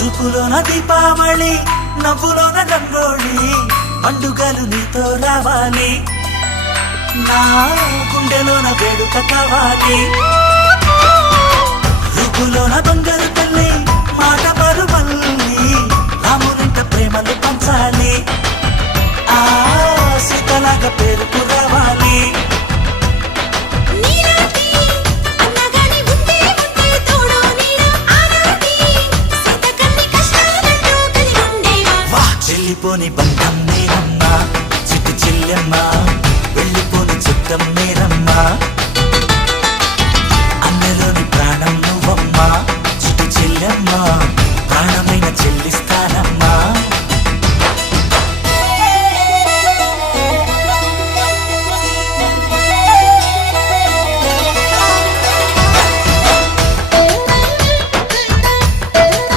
చూపులోన దీపావళి నవ్వులోన రంగోళి పండుగలు నీతో రావాలి నా గుండెలోన వేడుక కావాలి రూపులోన బంగారు తల్లి మాట పరువల్లి రామునింట ప్రేమలు పంచాలి ఆ సీతలాగా పేరుకు రావాలి చెల్లిపోని బంధం